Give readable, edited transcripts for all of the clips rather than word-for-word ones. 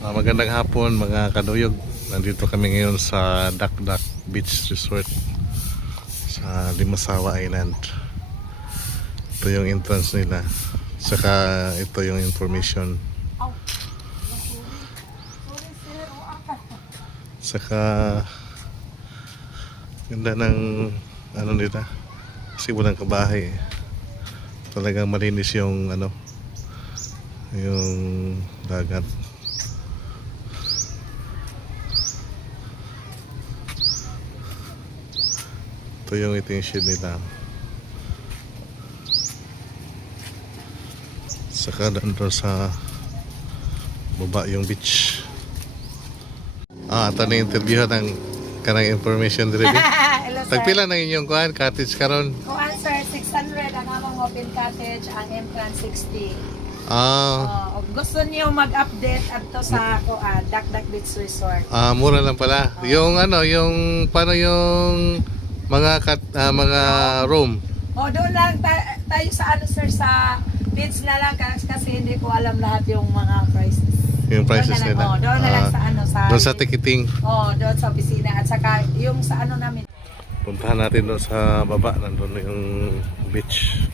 Magandang hapon mga kaduyog. Nandito kami ngayon sa Dakdak Beach Resort sa Limasawa Island. Ito yung entrance nila. Saka ito yung information. Saka ganda ng ano nila. Kasi walang kabahay. Talagang malinis yung yung dagat. Ito yung shed nila. Saka doon sa baba yung beach. Ito na interview ng kanang information dito. Hello, sir. Tagpila na inyong kuhan, cottage karon. Kuhan, sir, 600 ang among open cottage, ang M-Plan 60. Gusto niyo mag-update adto sa kuhan, Dakdak Beach Resort. Mura lang pala. Yung yung paano yung mga room. Doon lang tayo sa sir, sa beach na lang kasi hindi ko alam lahat yung mga prices. Yung prices doon nila. Doon na lang sa doon sa ticketing. doon sa opisina at saka yung sa namin. Puntahan natin doon sa baba, nandun yung beach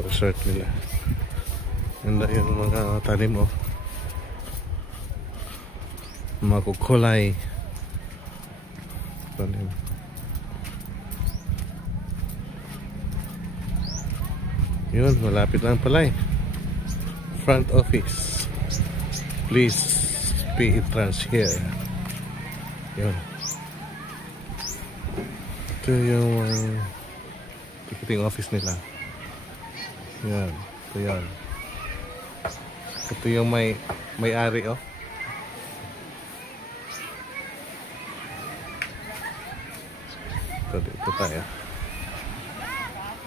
resort nila. Ganda yung mga talim mga kukulay talim. Yun, malapit lang pala front office. Please pay entrance here. Yun. Ito yung ticketing office nila. Yan. Ito yan. Ito yung may-ari Ito tayo.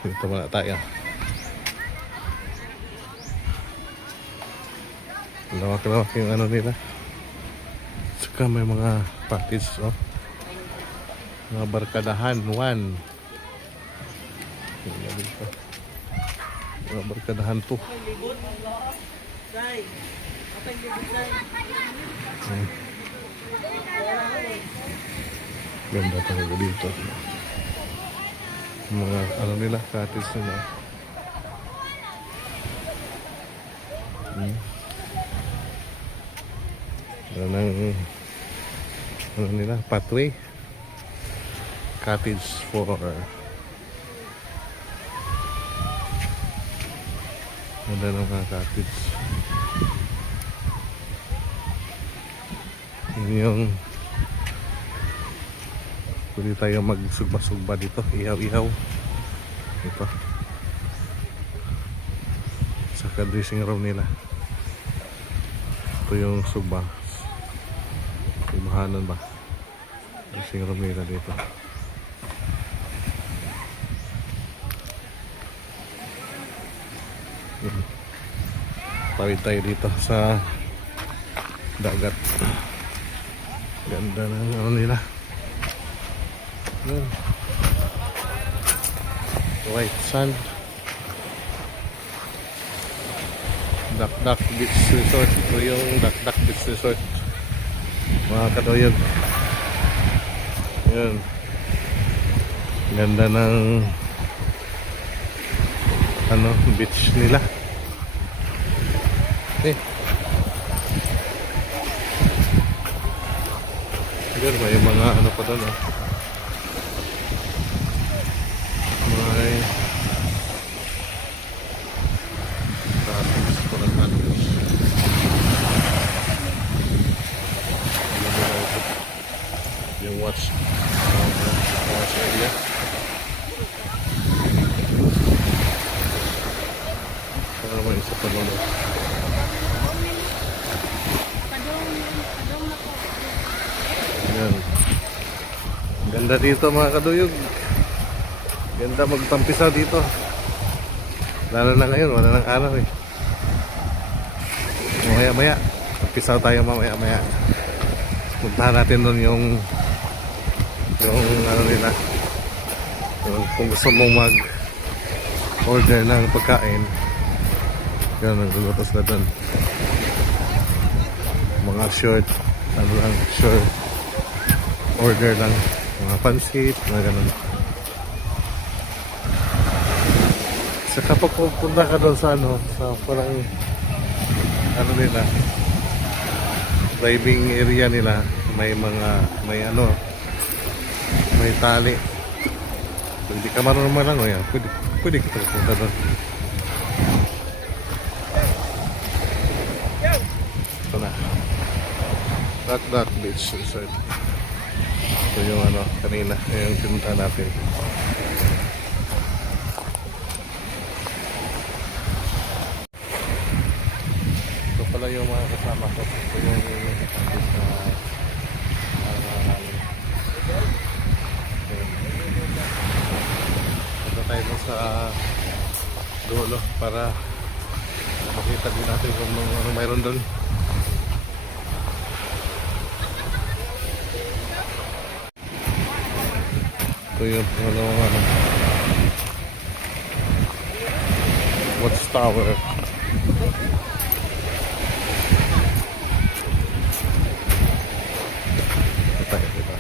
Dito muna tayo. Lawak-lawak yung nila. Saka may mga package mga barkadahan 1. Mga barkadahan 2. Ganda talaga dito. Mga nila, cottage nila. Nila, pathway. Cottage for ganda ng mga cottage. Yun yung pwede tayo magsugba-sugba dito, ihaw-ihaw ito sa dressing room nila. Ito yung sugba, sugbahanan ba, dressing room nila dito. Tawid tayo dito sa dagat. Ganda ng nila. White sand. Dakdak Beach Resort. Ito yung Dakdak Beach Resort, mga kadoyog. Yun. Ganda ng beach nila. Yun, may mga pa doon may tapos ko lang yung watch area. Para may isa pa doon. Yan. Ganda dito mga kaduyog. Ganda magtampisaw dito. Lalo na ngayon, wala nang araw Maya-maya. Tampisaw tayo mamaya-maya. Puntahan natin doon yung nila. Kung gusto mong mag-order ng pagkain, yan, naglulutos na doon. mga short, ano lang, short order lang, mga pansit, mga ganun. Saka pag pupunta ka doon sa ano, sa parang ano nila, driving area nila, may mga, may ano, may tali. Kung hindi ka marunong malangoy, pwede ka pupunta doon. Ito na. Duck Beach Resort. Ito yung ano, kanina, yung pinunta natin. Ito pala yung mga kasama ko. Ito yung punta tayo dun sa dulo para makita din natin kung ano mayroon doon. Ito yung ano, Watchtower. Ito tayo dito.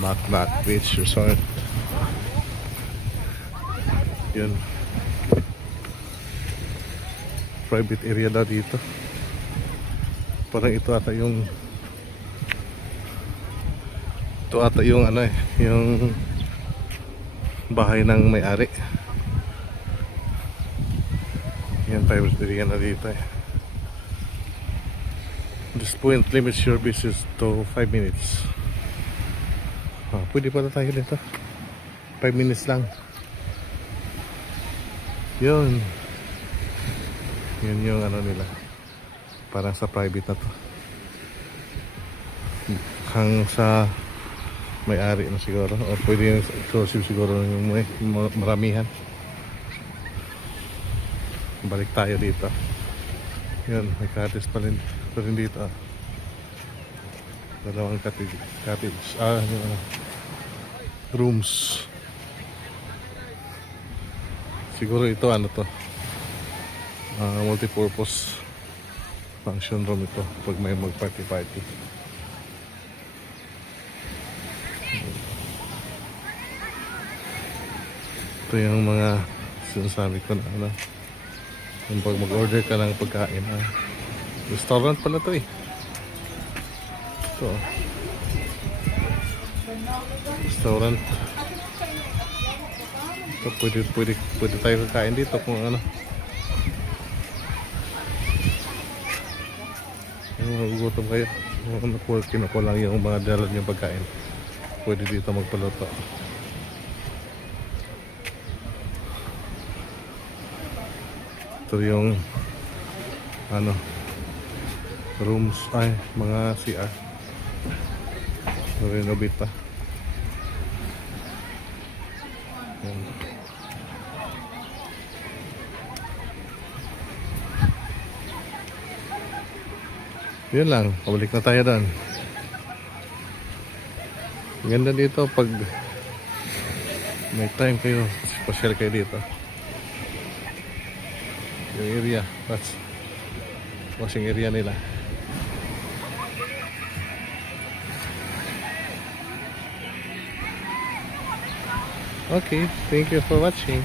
Duck Beach Resort. Yun. Private area daw dito. Parang ito ata yung ano yung bahay ng may-ari. Yan, private area na dito eh. This point limits your visit to 5 minutes. Pwede pala tayo dito. 5 minutes lang. Yun yung ano nila, parang sa private na to, hang sa may-ari na siguro, o pwede yung exclusive siguro yung maramihan. Balik tayo dito. Yun, may cottage pa rin dito. Dalawang cottage, yung ano, rooms. Siguro ito ano to, multipurpose function room ito pag may mag-party. Ito yung mga sinasabi ko na ano, yung pag mag-order ka ng pagkain. Restaurant pala to eh. Ito, restaurant. Ito, pwede tayo kakain dito kung ano. Yung magugutom kayo, kinuha lang yung mga dala niyong pagkain, pwede dito magpaluto. Ito yung ano, rooms, mga CR, renovate pa. Yan. Yun lang, pabalik na tayo doon. Ganda dito pag may time kayo, pa-share kayo dito. Yung area, that's washing area nila. Okay, thank you for watching.